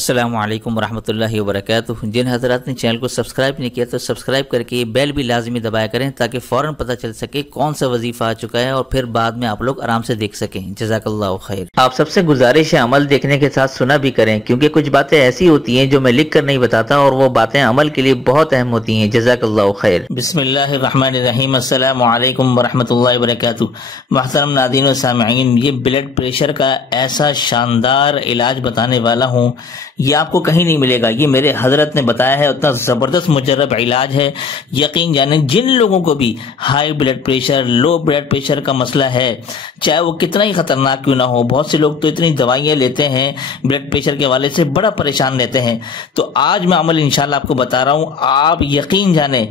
السلام علیکم ورحمۃ اللہ وبرکاتہ۔ جن حضرات نے چینل کو سبسکرائب نہیں کیا تو سبسکرائب کر کے بیل بھی لازمی دبایا کریں تاکہ فوراً پتہ چل سکے کون سا وظیفہ آ چکا ہے اور پھر بعد میں آپ لوگ آرام سے دیکھ سکیں۔ جزاک اللہ خیر۔ آپ سب سے گزارش ہے عمل دیکھنے کے ساتھ سنا بھی کریں، کیونکہ کچھ باتیں ایسی ہوتی ہیں جو میں لکھ کر نہیں بتاتا اور وہ باتیں عمل کے لیے بہت اہم ہوتی ہیں۔ جزاک اللہ خیر۔ بسم اللہ الرحمن الرحیم۔ السلام علیکم ورحمۃ اللہ وبرکاتہ۔ محترم ناظرین و سامعین، یہ بلڈ پریشر کا ایسا شاندار علاج بتانے والا ہوں، یہ آپ کو کہیں نہیں ملے گا۔ یہ میرے حضرت نے بتایا ہے، اتنا زبردست مجرب علاج ہے۔ یقین جانیں جن لوگوں کو بھی high blood pressure, low blood pressure کا مسئلہ ہے، چاہے وہ کتنا ہی خطرناک کیوں نہ ہو، بہت سے لوگ تو اتنی دوائیاں لیتے ہیں بلڈ پریشر کے حوالے سے، بڑا پریشان رہتے ہیں۔ تو آج میں عمل انشاءاللہ آپ کو بتا رہا ہوں، آپ یقین جانیں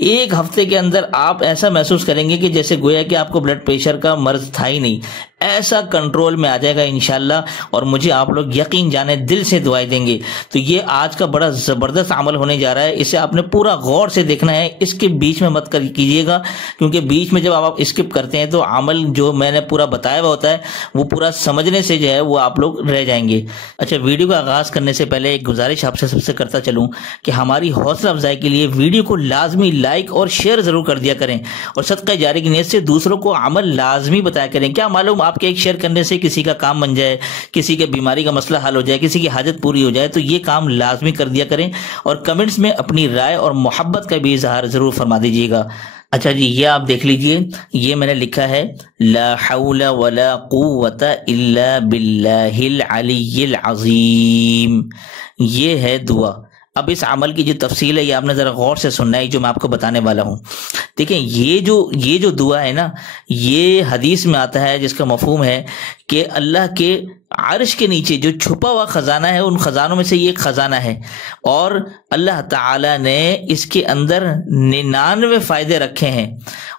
ایک ہفتے کے اندر آپ ایسا محسوس کریں گے کہ جیسے گویا کہ آپ کو بلڈ پریشر کا مرض تھا ہی نہیں، ایسا کنٹرول میں آ جائے گا انشاءاللہ۔ اور مجھے آپ لوگ یقین جانے دل سے دعائیں دیں گے۔ تو یہ آج کا بڑا زبردست عمل ہونے جا رہا ہے، اسے آپ نے پورا غور سے دیکھنا ہے، اس کے بیچ میں مت کیجیے گا، کیونکہ بیچ میں جب آپ اسکپ کرتے ہیں تو عمل جو میں نے پورا بتایا ہوا ہوتا ہے وہ پورا سمجھنے سے جو ہے وہ آپ لوگ رہ جائیں گے۔ اچھا، ویڈیو کا آغاز کرنے سے پہلے ایک گزارش آپ سے سب سے کرتا چلوں کہ ہماری حوصلہ افزائی کے لیے ویڈیو کو لازمی لائک اور شیئر ضرور کر دیا کریں، اور صدقہ جاری کی نیت سے دوسروں کو عمل لازمی بتایا کریں۔ کیا معلوم آپ کے ایک شیئر کرنے سے کسی کا کام بن جائے، کسی کے بیماری کا مسئلہ حل ہو جائے، کسی کی حاجت پوری ہو جائے۔ تو یہ کام لازمی کر دیا کریں، اور کمنٹس میں اپنی رائے اور محبت کا بھی اظہار ضرور فرما دیجیے گا۔ اچھا جی، یہ آپ دیکھ لیجئے، یہ میں نے لکھا ہے لا حول ولا قوت الا باللہ العلی العظیم، یہ ہے دعا۔ اب اس عمل کی جو تفصیل ہے یہ آپ نے ذرا غور سے سننا ہے جو میں آپ کو بتانے والا ہوں۔ دیکھیں یہ جو دعا ہے نا، یہ حدیث میں آتا ہے جس کا مفہوم ہے کہ اللہ کے عرش کے نیچے جو چھپا ہوا خزانہ ہے، ان خزانوں میں سے یہ ایک خزانہ ہے، اور اللہ تعالی نے اس کے اندر 99 فائدے رکھے ہیں،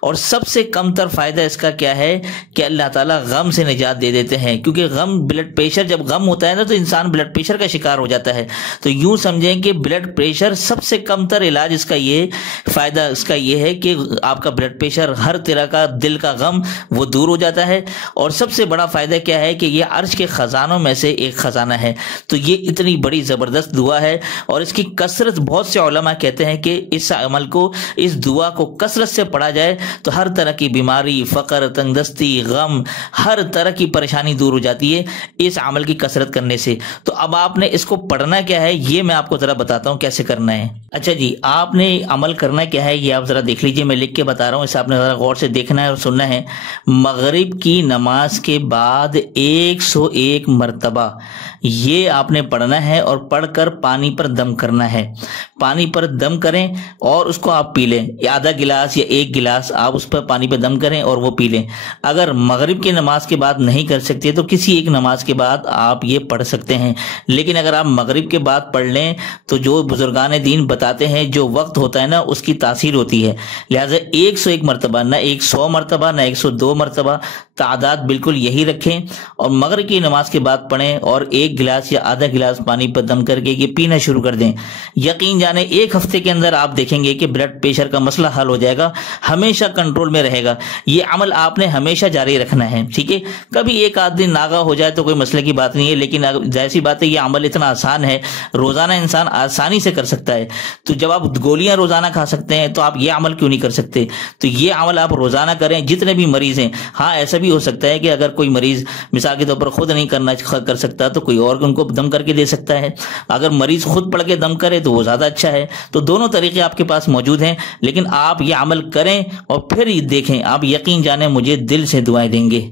اور سب سے کم تر فائدہ اس کا کیا ہے کہ اللہ تعالیٰ غم سے نجات دے دیتے ہیں۔ کیونکہ غم، بلڈ پریشر جب غم ہوتا ہے نا تو انسان بلڈ پریشر کا شکار ہو جاتا ہے۔ تو یوں سمجھیں کہ بلڈ پریشر سب سے کم تر علاج اس کا یہ فائدہ اس کا یہ ہے کہ آپ کا بلڈ پریشر، ہر طرح کا دل کا غم وہ دور ہو جاتا ہے۔ اور سب سے بڑا فائدہ کیا ہے کہ یہ عرش کے خزانوں میں سے ایک خزانہ ہے۔ تو یہ اتنی بڑی زبردست دعا ہے، اور اس کی کثرت، بہت سے علماء کہتے ہیں کہ اس عمل کو، اس دعا کو کثرت سے پڑھا جائے تو ہر طرح کی بیماری، فقر، تنگ دستی، غم، ہر طرح کی پریشانی دور ہو جاتی ہے اس عمل کی کثرت کرنے سے۔ تو اب آپ نے اس کو پڑھنا کیا ہے یہ میں آپ کو ذرا بتاتا ہوں کیسے کرنا ہے۔ اچھا جی، آپ نے عمل کرنا کیا ہے یہ آپ ذرا دیکھ لیجئے، میں لکھ کے بتا رہا ہوں، اسے آپ نے ذرا غور سے دیکھنا ہے اور سننا ہے۔ مغرب کی نماز کے بعد 101 مرتبہ یہ آپ نے پڑھنا ہے، اور پڑھ کر پانی پر دم کرنا ہے۔ پانی پر دم کریں اور اس کو آپ پی لیں، آدھا گلاس یا 1 گلاس آپ اس پر پانی پہ دم کریں اور وہ پی لیں۔ اگر مغرب کی نماز کے بعد نہیں کر سکتے تو کسی ایک نماز کے بعد آپ یہ پڑھ سکتے ہیں، لیکن اگر آپ مغرب کے بعد پڑھ لیں تو جو بزرگان دین بتاتے ہیں جو وقت ہوتا ہے نا اس کی تاثیر ہوتی ہے، لہٰذا 101 مرتبہ، نہ 100 مرتبہ، نہ 102 مرتبہ، تعداد بالکل یہی رکھیں، اور مغرب کی نماز کے بعد پڑھیں، اور 1 گلاس یا آدھا گلاس پانی پر دم کر کے یہ پینا شروع کر دیں۔ یقین جانیں ایک ہفتے کے اندر آپ دیکھیں گے کہ بلڈ پریشر کا مسئلہ حل ہو جائے گا، ہمیشہ کنٹرول میں رہے گا۔ یہ عمل آپ نے ہمیشہ جاری رکھنا ہے، ٹھیک ہے؟ کبھی ایک آدھ دن ناغہ ہو جائے تو کوئی مسئلے کی بات نہیں ہے، لیکن ظاہر سی بات ہے یہ عمل اتنا آسان ہے، روزانہ انسان آسانی سے کر سکتا ہے۔ تو جب آپ گولیاں روزانہ کھا سکتے ہیں تو آپ یہ عمل کیوں نہیں کر سکتے؟ تو یہ عمل آپ روزانہ کریں، جتنے بھی مریض ہیں۔ ہاں، ایسا بھی ہو سکتا ہے کہ اگر کوئی مریض مثال کے طور پر خود نہیں کر سکتا تو کوئی اور ان کو دم کر کے دے سکتا ہے۔ اگر مریض خود پڑھ کے دم کرے تو وہ زیادہ اچھا ہے۔ تو دونوں طریقے آپ کے پاس موجود ہیں، لیکن آپ یہ عمل کریں اور پھر دیکھیں، آپ یقین جانیں مجھے دل سے دعائیں دیں گے۔